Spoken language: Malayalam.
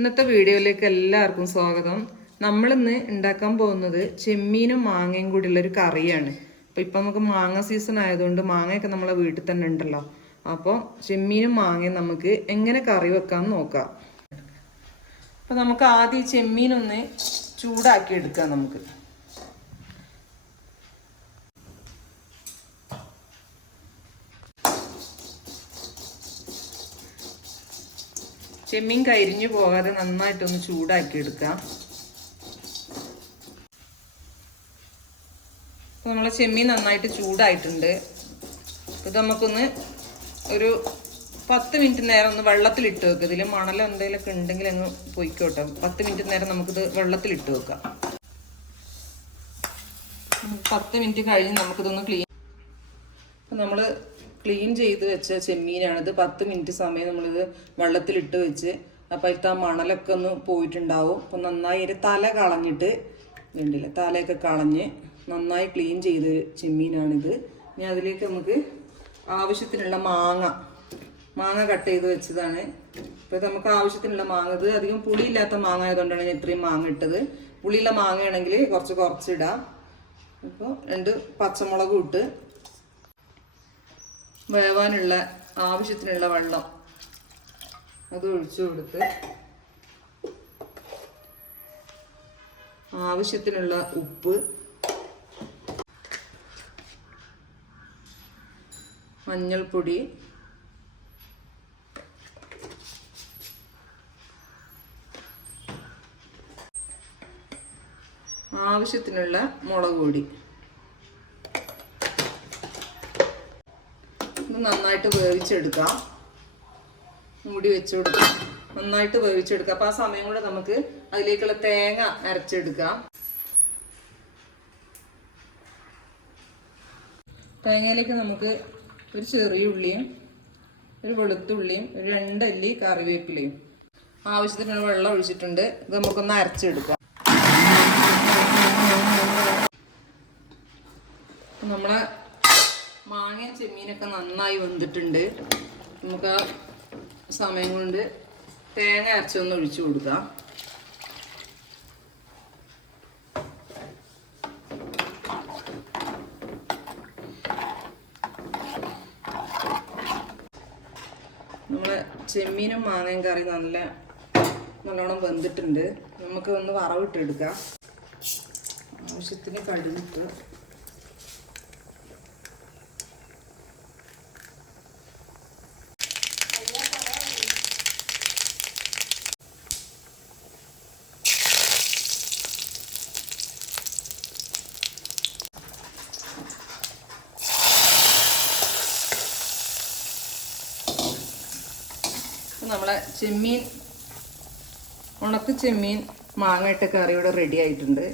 ഇന്നത്തെ വീഡിയോയിലേക്ക് എല്ലാവർക്കും സ്വാഗതം. നമ്മളിന്ന് ഉണ്ടാക്കാൻ പോകുന്നത് ചെമ്മീനും മാങ്ങയും കൂടിയുള്ള ഒരു കറിയാണ്. അപ്പോൾ ഇപ്പം നമുക്ക് മാങ്ങ സീസൺ ആയതുകൊണ്ട് മാങ്ങയൊക്കെ നമ്മളെ വീട്ടിൽ തന്നെ ഉണ്ടല്ലോ. അപ്പോൾ ചെമ്മീനും മാങ്ങയും നമുക്ക് എങ്ങനെ കറി വെക്കാമെന്ന് നോക്കാം. അപ്പോൾ നമുക്ക് ആദ്യം ചെമ്മീനൊന്ന് ചൂടാക്കി എടുക്കാം. നമുക്ക് ചെമ്മീൻ കരിഞ്ഞു പോകാതെ നന്നായിട്ടൊന്ന് ചൂടാക്കി എടുക്കാം. അപ്പോൾ നമ്മളെ ചെമ്മീൻ നന്നായിട്ട് ചൂടായിട്ടുണ്ട്. ഇത് നമുക്കൊന്ന് ഒരു 10 മിനിറ്റ് നേരം ഒന്ന് വെള്ളത്തിലിട്ട് വെക്കുക. ഇതിൽ മണലോ എന്തെങ്കിലുമൊക്കെ ഉണ്ടെങ്കിൽ അങ്ങ് പൊയ്ക്കോട്ടെ. 10 മിനിറ്റ് നേരം നമുക്കിത് വെള്ളത്തിലിട്ട് വെക്കാം. 10 മിനിറ്റ് കഴിഞ്ഞ് നമുക്കിതൊന്ന് ക്ലീൻ. അപ്പോൾ നമ്മൾ ക്ലീൻ ചെയ്ത് വെച്ച ചെമ്മീനാണിത്. 10 മിനിറ്റ് സമയം നമ്മളിത് വെള്ളത്തിലിട്ട് വെച്ച് അപ്പോൾ അതിലത്തെ ആ മണലൊക്കെ ഒന്ന് പോയിട്ടുണ്ടാവും. അപ്പോൾ നന്നായി അതിൻ്റെ തല കളഞ്ഞിട്ട് വേണ്ടില്ല, തലയൊക്കെ കളഞ്ഞ് നന്നായി ക്ലീൻ ചെയ്ത് ചെമ്മീനാണിത്. ഇനി അതിലേക്ക് നമുക്ക് ആവശ്യത്തിനുള്ള മാങ്ങ കട്ട് ചെയ്ത് വെച്ചതാണ്. അപ്പോൾ നമുക്ക് ആവശ്യത്തിനുള്ള മാങ്ങ, ഇത് അധികം പുളിയില്ലാത്ത മാങ്ങ ആയതുകൊണ്ടാണ് ഞാൻ ഇത്രയും മാങ്ങ ഇട്ടത്. പുളിയുള്ള മാങ്ങയാണെങ്കിൽ കുറച്ചിടാം. അപ്പോൾ 2 പച്ചമുളകും ഇട്ട് വേവാനുള്ള ആവശ്യത്തിനുള്ള വെള്ളം അത് ഒഴിച്ചു കൊടുത്ത് ആവശ്യത്തിനുള്ള ഉപ്പ്, മഞ്ഞൾപ്പൊടി, ആവശ്യത്തിനുള്ള മുളക് പൊടി നന്നായിട്ട് വേവിച്ചെടുക്കാം. മൂടി വെച്ച് കൊടുക്കാം. നന്നായിട്ട് വേവിച്ചെടുക്കാം. അപ്പോൾ ആ സമയം കൊണ്ട് നമുക്ക് അതിലേക്കുള്ള തേങ്ങ അരച്ചെടുക്കാം. തേങ്ങയിലേക്ക് നമുക്ക് ഒരു ചെറിയ ഉള്ളിയും ഒരു വെളുത്തുള്ളിയും 2 അല്ലി കറിവേപ്പിലയും ആവശ്യത്തിനുള്ള വെള്ളം ഒഴിച്ചിട്ടുണ്ട്. ഇത് നമുക്കൊന്ന് അരച്ചെടുക്കാം. നമ്മളെ മാങ്ങയും ചെമ്മീനൊക്കെ നന്നായി വെന്തിട്ടുണ്ട്. നമുക്ക് ആ സമയം കൊണ്ട് തേങ്ങ അരച്ചൊന്ന് ഒഴിച്ചു കൊടുക്കാം. നമ്മളെ ചെമ്മീനും മാങ്ങയും കറി നല്ലോണം വെന്തിട്ടുണ്ട്. നമുക്ക് ഒന്ന് വറവിട്ടെടുക്കാം. ആവശ്യത്തിന് കടുകിട്ട് നമ്മളെ ചെമ്മീൻ, ഉണക്ക ചെമ്മീൻ മാങ്ങ ഇട്ട കറി ഇവിടെ റെഡി ആയിട്ടുണ്ട്.